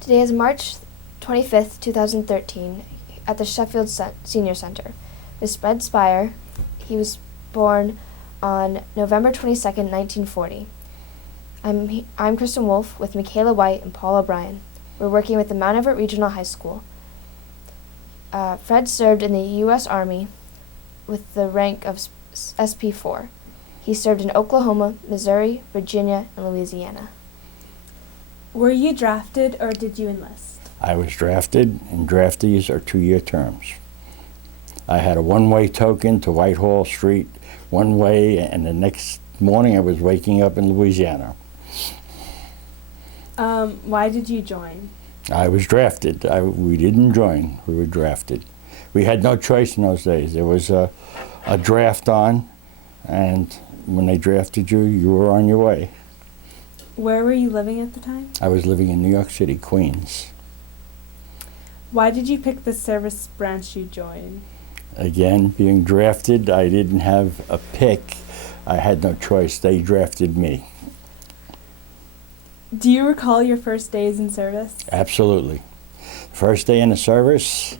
Today is March 25th, 2013, at the Sheffield Senior Center. With Speyrer, he was born on November 22nd, 1940. I'm Kristen Wolf with Michaela White and Paul O'Brien. We're working with the Mount Everett Regional High School. Fred served in the U.S. Army with the rank of SP4. He served in Oklahoma, Missouri, Virginia, and Louisiana. Were you drafted or did you enlist? I was drafted, and draftees are 2-year terms. I had a one-way token to Whitehall Street, one way, and the next morning I was waking up in Louisiana. Why did you join? I was drafted. We didn't join, we were drafted. We had no choice in those days. There was a draft on, and when they drafted you, you were on your way. Where were you living at the time? I was living in New York City, Queens. Why did you pick the service branch you joined? Again, being drafted, I didn't have a pick. I had no choice. They drafted me. Do you recall your first days in service? Absolutely. First day in the service,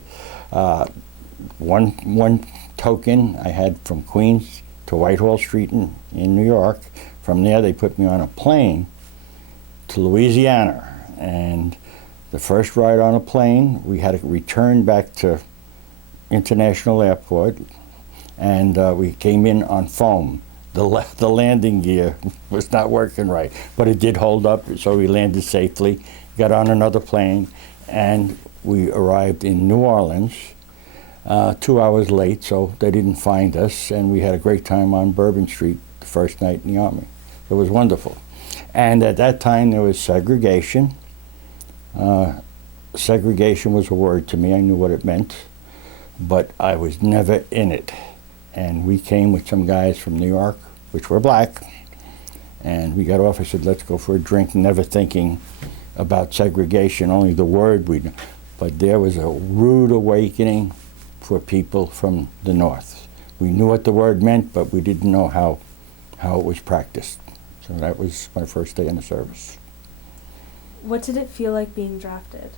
one token I had from Queens to Whitehall Street in New York. From there, they put me on a plane to Louisiana. And the first ride on a plane, we had to return back to International Airport, and we came in on foam. The landing gear was not working right, but it did hold up, so we landed safely, got on another plane, and we arrived in New Orleans 2 hours late, so they didn't find us, and we had a great time on Bourbon Street the first night in the Army. It was wonderful. And at that time, there was segregation. Segregation was a word to me. I knew what it meant, but I was never in it. And we came with some guys from New York, which were black, and we got off. I said, let's go for a drink, never thinking about segregation, only the word we knew. But there was a rude awakening for people from the North. We knew what the word meant, but we didn't know how it was practiced. So that was my first day in the service. What did it feel like being drafted?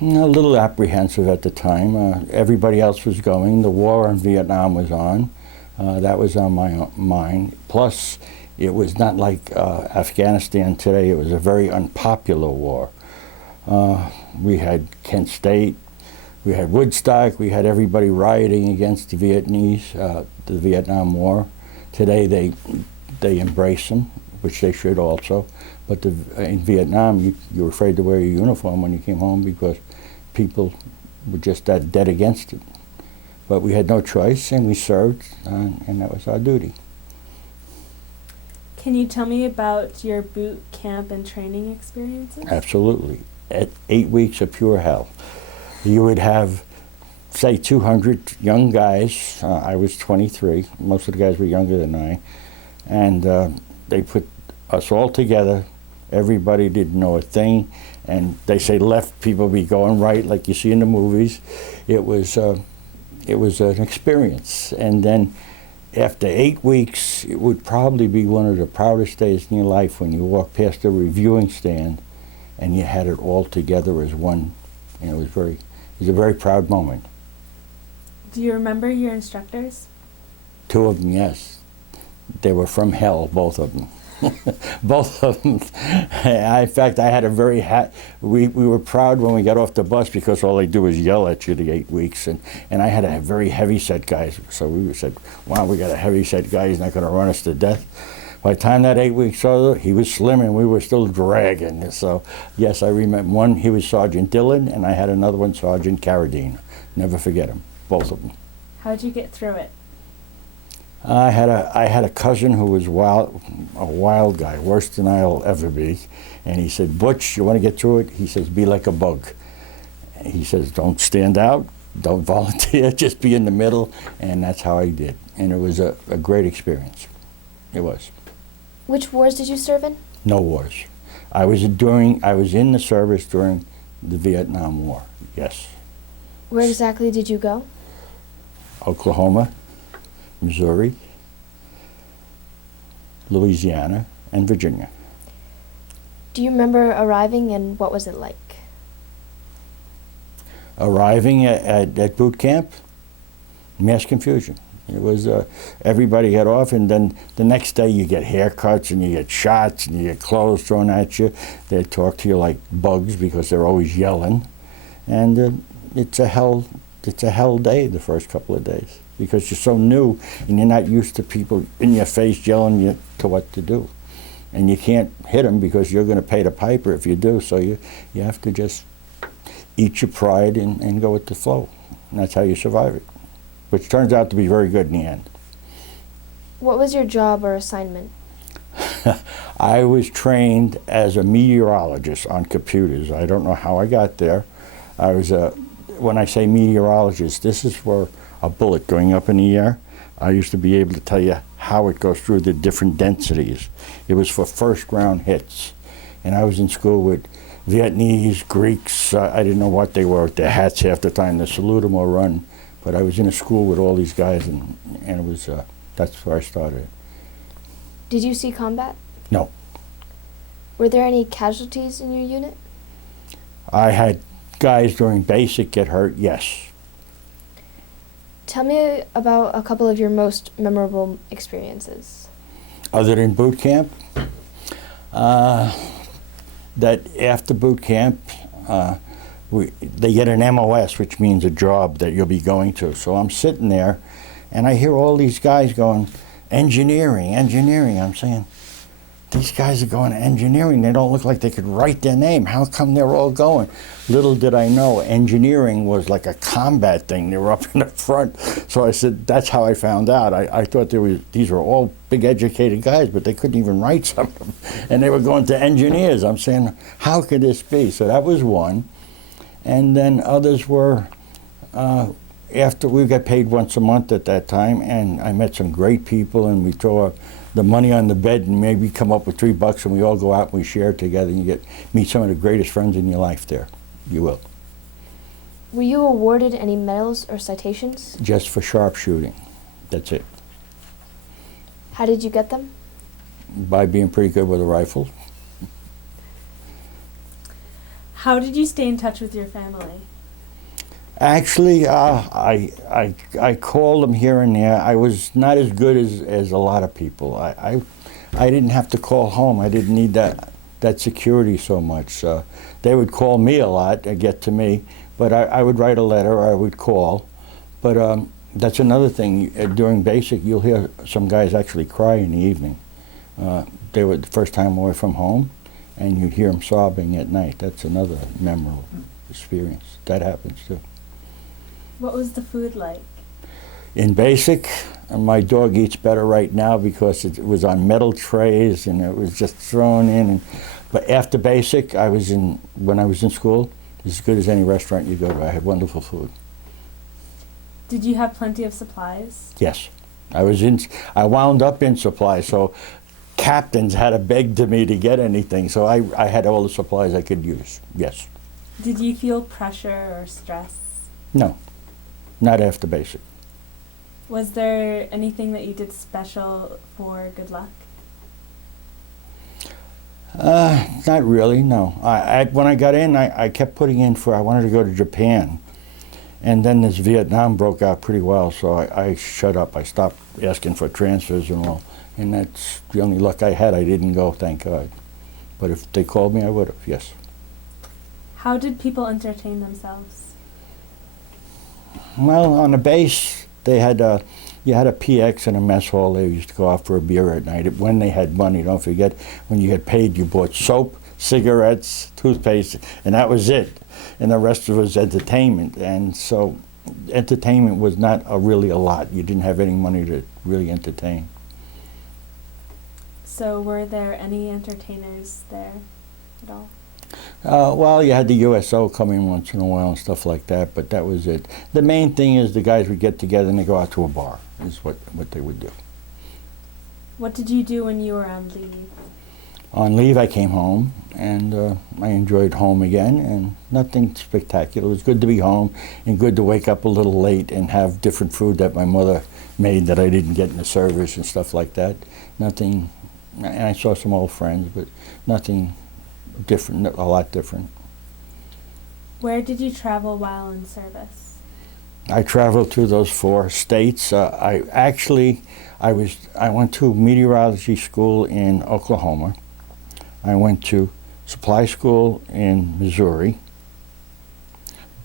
A little apprehensive at the time. Everybody else was going. The war in Vietnam was on. That was on my mind. Plus, it was not like Afghanistan today. It was a very unpopular war. We had Kent State, we had Woodstock, we had everybody rioting against the Vietnamese, the Vietnam War. Today they embrace them, which they should also. But in Vietnam, you were afraid to wear your uniform when you came home because people were just that dead against it. But we had no choice, and we served, and that was our duty. Can you tell me about your boot camp and training experiences? Absolutely. At 8 weeks of pure hell. You would have, say, 200 young guys. I was 23. Most of the guys were younger than I. And they put us all together. Everybody didn't know a thing, and they say left people be going right like you see in the movies. It was an experience, and then after 8 weeks, it would probably be one of the proudest days in your life when you walk past a reviewing stand, and you had it all together as one, and it was a very proud moment. Do you remember your instructors? 2 of them, yes. They were from hell, both of them. Both of them. In fact, I had a very we were proud when we got off the bus because all they do is yell at you the 8 weeks, and I had a very heavy-set guy, so we said, wow, we got a heavy-set guy, he's not going to run us to death. By the time that 8 weeks over, he was slim and we were still dragging. So yes, I remember one, he was Sergeant Dillon, and I had another one, Sergeant Carradine. Never forget him, both of them. How'd you get through it? I had a cousin who was a wild guy, worse than I'll ever be. And he said, Butch, you want to get through it? He says, be like a bug. He says, don't stand out, don't volunteer, just be in the middle. And that's how I did. And it was a great experience. It was. Which wars did you serve in? No wars. I was in the service during the Vietnam War, yes. Where exactly did you go? Oklahoma, Missouri, Louisiana, and Virginia. Do you remember arriving and what was it like? Arriving at boot camp, mass confusion. It was everybody got off, and then the next day you get haircuts and you get shots and you get clothes thrown at you. They talk to you like bugs because they're always yelling, and it's a hell day the first couple of days because you're so new and you're not used to people in your face yelling you to what to do, and you can't hit them because you're going to pay the piper if you do. So you have to just eat your pride and go with the flow, and that's how you survive it, which turns out to be very good in the end. What was your job or assignment? I was trained as a meteorologist on computers. I don't know how I got there. I was when I say meteorologist, this is for a bullet going up in the air. I used to be able to tell you how it goes through the different densities. It was for first round hits. And I was in school with Vietnamese, Greeks. I didn't know what they were with their hats half the time. They salute them or run. But I was in a school with all these guys, and it was that's where I started. Did you see combat? No. Were there any casualties in your unit? I had guys during basic get hurt, yes. Tell me about a couple of your most memorable experiences. Other than boot camp, that after boot camp, they get an MOS, which means a job that you'll be going to. So I'm sitting there, and I hear all these guys going, engineering, engineering. I'm saying, these guys are going to engineering. They don't look like they could write their name. How come they're all going? Little did I know, engineering was like a combat thing. They were up in the front. So I said, that's how I found out. I thought these were all big educated guys, but they couldn't even write some of them. And they were going to engineers. I'm saying, how could this be? So that was one. And then others were, after we got paid once a month at that time, and I met some great people, and we throw the money on the bed and maybe come up with $3, and we all go out and we share together, and you meet some of the greatest friends in your life there. You will. Were you awarded any medals or citations? Just for sharpshooting. That's it. How did you get them? By being pretty good with a rifle. How did you stay in touch with your family? Actually, I called them here and there. I was not as good as a lot of people. I didn't have to call home. I didn't need that security so much. They would call me a lot, get to me, but I would write a letter or I would call. But that's another thing. During basic, you'll hear some guys actually cry in the evening. They were the first time away from home, and you'd hear them sobbing at night. That's another memorable experience. That happens too. What was the food like? In basic, my dog eats better right now because it was on metal trays and it was just thrown in. But after basic, when I was in school, as good as any restaurant you go to. I had wonderful food. Did you have plenty of supplies? Yes. I wound up in supply, so captains had to beg to me to get anything, so I had all the supplies I could use, yes. Did you feel pressure or stress? No, not after basic. Was there anything that you did special for good luck? Not really, no. When I got in, I kept putting in I wanted to go to Japan. And then this Vietnam broke out pretty well, so I shut up. I stopped asking for transfers and all. And that's the only luck I had. I didn't go, thank God. But if they called me, I would have, yes. How did people entertain themselves? Well, on the base, you had a PX and a mess hall. They used to go out for a beer at night. When they had money, don't forget, when you get paid, you bought soap, cigarettes, toothpaste, and that was it. And the rest of it was entertainment. And so entertainment was not really a lot. You didn't have any money to really entertain. So were there any entertainers there at all? Well, you had the USO come in once in a while and stuff like that, but that was it. The main thing is the guys would get together and they go out to a bar, is what they would do. What did you do when you were on leave? On leave, I came home, and I enjoyed home again, and nothing spectacular. It was good to be home, and good to wake up a little late and have different food that my mother made that I didn't get in the service and stuff like that. Nothing, and I saw some old friends, but nothing different, a lot different. Where did you travel while in service? I traveled to those 4 states. I went to meteorology school in Oklahoma. I went to supply school in Missouri,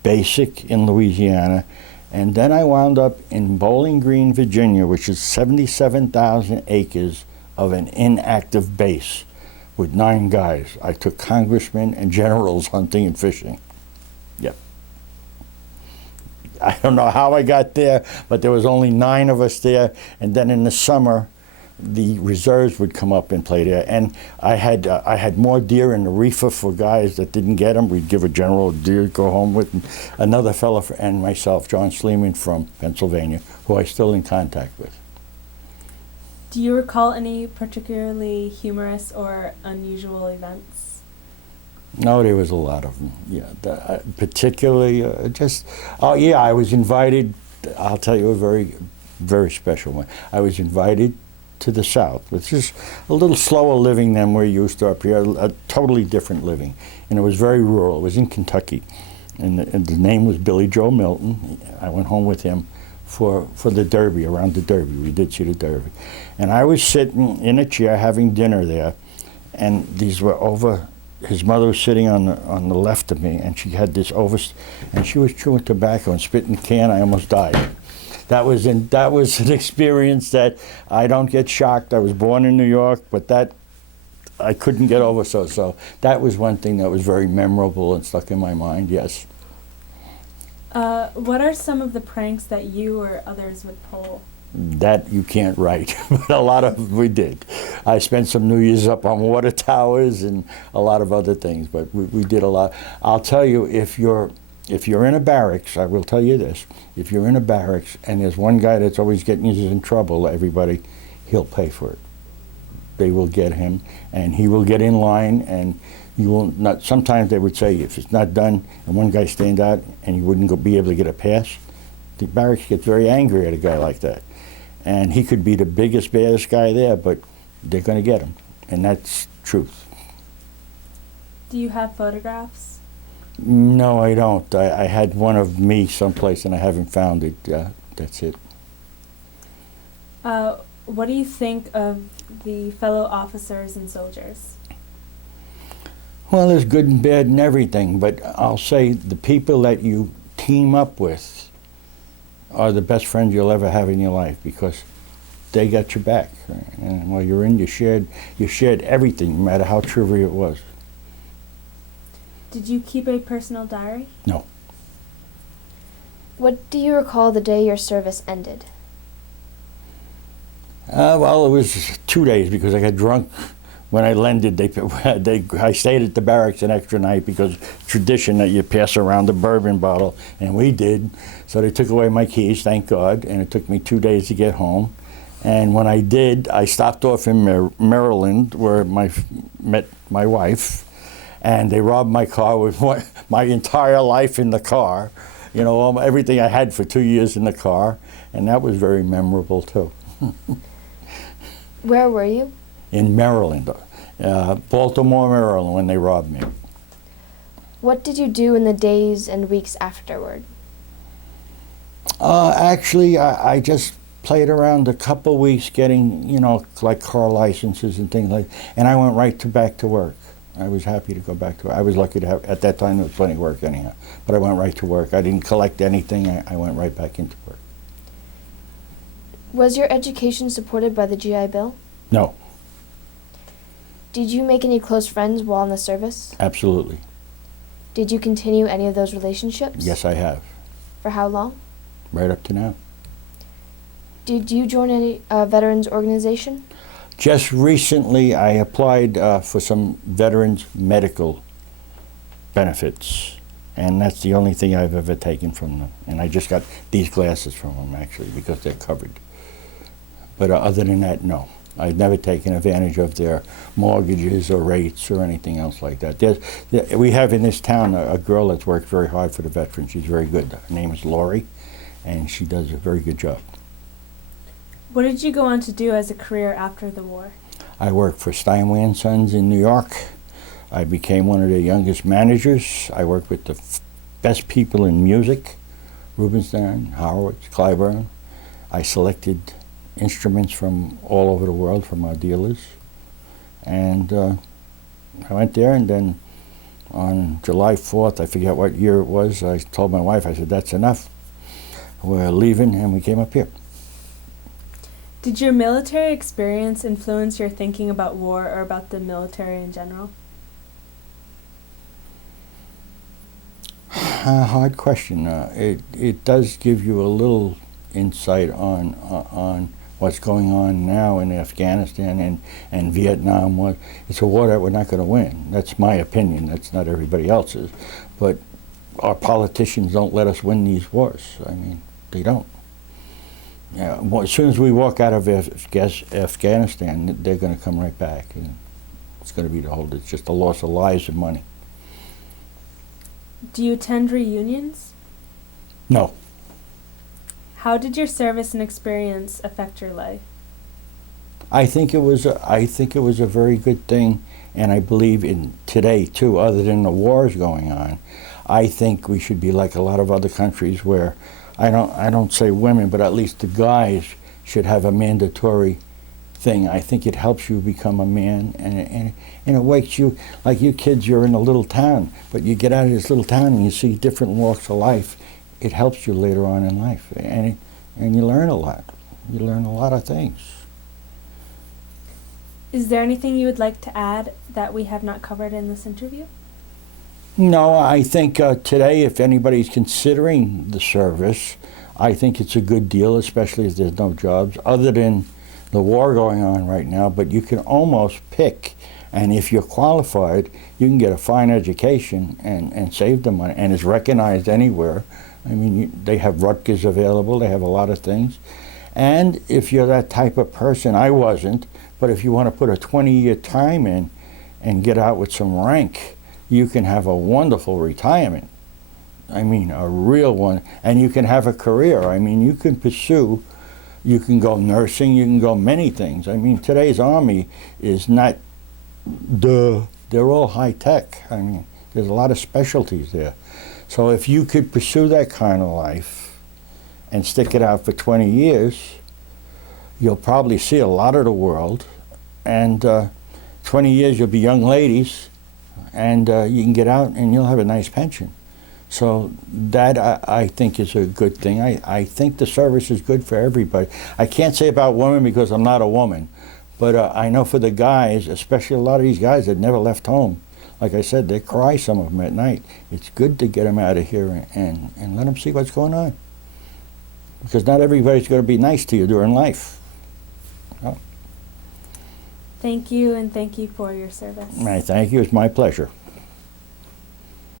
basic in Louisiana, and then I wound up in Bowling Green, Virginia, which is 77,000 acres of an inactive base with 9 guys. I took congressmen and generals hunting and fishing. Yep. I don't know how I got there, but there was only 9 of us there, and then in the summer, the reserves would come up and play there. And I had more deer in the reefer for guys that didn't get them. We'd give a general a deer to go home with, and another fellow and myself, John Sleeman from Pennsylvania, who I'm still in contact with. Do you recall any particularly humorous or unusual events? No, there was a lot of them. Yeah, particularly oh yeah, I was invited. I'll tell you a very, very special one. I was invited to the South, which is a little slower living than we're used to up here, a totally different living. And it was very rural. It was in Kentucky. And the name was Billy Joe Milton. I went home with him for the Derby, around the Derby. We did see the Derby. And I was sitting in a chair having dinner there, and these were over, his mother was sitting on the left of me, and she had this and she was chewing tobacco and spitting the can. I almost died. That was an experience that I don't get shocked. I was born in New York, but that I couldn't get over. So that was one thing that was very memorable and stuck in my mind. Yes. What are some of the pranks that you or others would pull? That you can't write, but a lot of we did. I spent some New Year's up on water towers and a lot of other things, but we did a lot. I'll tell you, if you're in a barracks, I will tell you this, if you're in a barracks and there's one guy that's always getting you in trouble, everybody, he'll pay for it. They will get him, and he will get in line, and you will not, sometimes they would say if it's not done and one guy stand out and you wouldn't be able to get a pass, the barracks gets very angry at a guy like that. And he could be the biggest, baddest guy there, but they're going to get him, and that's truth. Do you have photographs? No, I don't. I had one of me someplace and I haven't found it. That's it. What do you think of the fellow officers and soldiers? Well, there's good and bad and everything, but I'll say the people that you team up with are the best friends you'll ever have in your life, because they got your back. And while you're in, you shared everything, no matter how trivial it was. Did you keep a personal diary? No. What do you recall the day your service ended? Well, it was 2 days because I got drunk when I landed. I stayed at the barracks an extra night because tradition that you pass around the bourbon bottle, and we did. So they took away my keys, thank God, and it took me 2 days to get home. And when I did, I stopped off in Maryland where I met my wife, and they robbed my car with my entire life in the car. You know, everything I had for 2 years in the car, and that was very memorable too. Where were you? In Maryland, Baltimore, Maryland, when they robbed me. What did you do in the days and weeks afterward? Actually, I just played around a couple weeks getting, you know, like car licenses and things like that, and I went right back to work. I was happy to go back to work. I was lucky to have, at that time there was plenty of work anyhow, but I went right to work. I didn't collect anything, I went right back into work. Was your education supported by the GI Bill? No. Did you make any close friends while in the service? Absolutely. Did you continue any of those relationships? Yes, I have. For how long? Right up to now. Did you join any veterans organization? Just recently, I applied for some veterans medical benefits, and that's the only thing I've ever taken from them. And I just got these glasses from them, actually, because they're covered. But other than that, no. I've never taken advantage of their mortgages or rates or anything else like that. We have in this town a girl that's worked very hard for the veterans. She's very good. Her name is Lori, and she does a very good job. What did you go on to do as a career after the war? I worked for Steinway & Sons in New York. I became one of their youngest managers. I worked with the best people in music, Rubinstein, Horowitz, Clyburn. I selected instruments from all over the world from our dealers. And I went there, and then on July 4th, I forget what year it was, I told my wife, I said, that's enough. We're leaving, and we came up here. Did your military experience influence your thinking about war or about the military in general? Hard question. It does give you a little insight on what's going on now in Afghanistan and Vietnam. It's a war that we're not going to win. That's my opinion. That's not everybody else's. But our politicians don't let us win these wars. I mean, they don't. Yeah, as soon as we walk out of Afghanistan, they're going to come right back. And it's going to be it's just a loss of lives and money. Do you attend reunions? No. How did your service and experience affect your life? I think it was a very good thing, and I believe in today too. Other than the wars going on, I think we should be like a lot of other countries where I don't say women, but at least the guys should have a mandatory thing. I think it helps you become a man, and it wakes you, like you kids, you're in a little town, but you get out of this little town and you see different walks of life. It helps you later on in life, and you learn a lot. You learn a lot of things. Is there anything you would like to add that we have not covered in this interview? No, I think today, if anybody's considering the service, I think it's a good deal, especially if there's no jobs, other than the war going on right now. But you can almost pick, and if you're qualified, you can get a fine education and save the money, and it's recognized anywhere. I mean, they have Rutgers available, they have a lot of things. And if you're that type of person, I wasn't, but if you want to put a 20-year time in and get out with some rank, you can have a wonderful retirement. I mean, a real one. And you can have a career. I mean, you can pursue, you can go nursing, you can go many things. I mean, today's Army is not, they're all high tech. I mean, there's a lot of specialties there. So if you could pursue that kind of life and stick it out for 20 years, you'll probably see a lot of the world. And 20 years, you'll be young ladies, and you can get out and you'll have a nice pension. So that I think is a good thing. I think the service is good for everybody. I can't say about women because I'm not a woman, but I know for the guys, especially a lot of these guys that never left home, like I said, they cry, some of them at night. It's good to get them out of here and let them see what's going on. Because not everybody's going to be nice to you during life. No. Thank you, and thank you for your service. Thank you. It's my pleasure.